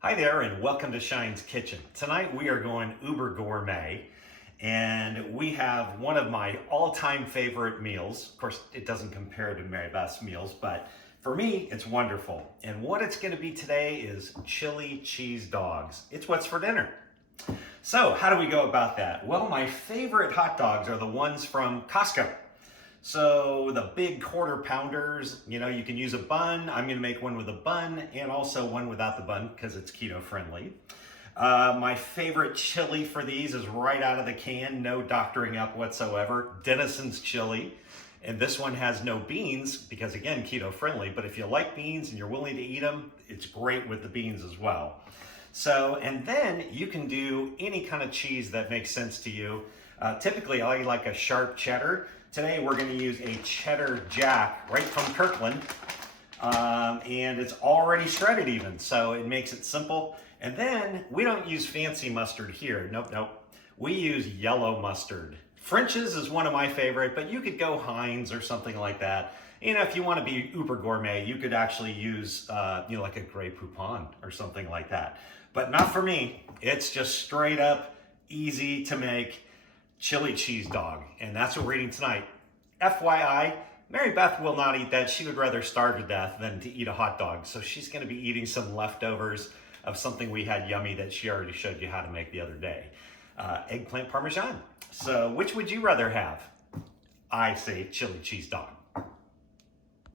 Hi there and welcome to Shine's Kitchen. Tonight we are going uber gourmet and we have one of my all-time favorite meals. Of course, it doesn't compare to my best meals, but for me, it's wonderful. And what it's gonna be today is chili cheese dogs. It's what's for dinner. So how do we go about that? Well, my favorite hot dogs are the ones from Costco. So the big quarter pounders, you can use a bun. I'm gonna make one with a bun and also one without the bun because it's keto friendly. My favorite chili for these is right out of the can, no doctoring up whatsoever, Denison's chili. And this one has no beans because again, keto friendly, but if you like beans and you're willing to eat them, it's great with the beans as well. So, and then you can do any kind of cheese that makes sense to you. Typically, I like a sharp cheddar. Today, we're gonna use a cheddar jack right from Kirkland. And it's already shredded even, so it makes it simple. And then, we don't use fancy mustard here. Nope. We use yellow mustard. French's is one of my favorite, but you could go Heinz or something like that. If you want to be uber gourmet, you could actually use, like a Grey Poupon or something like that. But not for me. It's just straight up, easy to make chili cheese dog. And that's what we're eating tonight. FYI, Mary Beth will not eat that. She would rather starve to death than to eat a hot dog. So she's going to be eating some leftovers of something we had yummy that she already showed you how to make the other day. Eggplant Parmesan. So which would you rather have? I say chili cheese dog.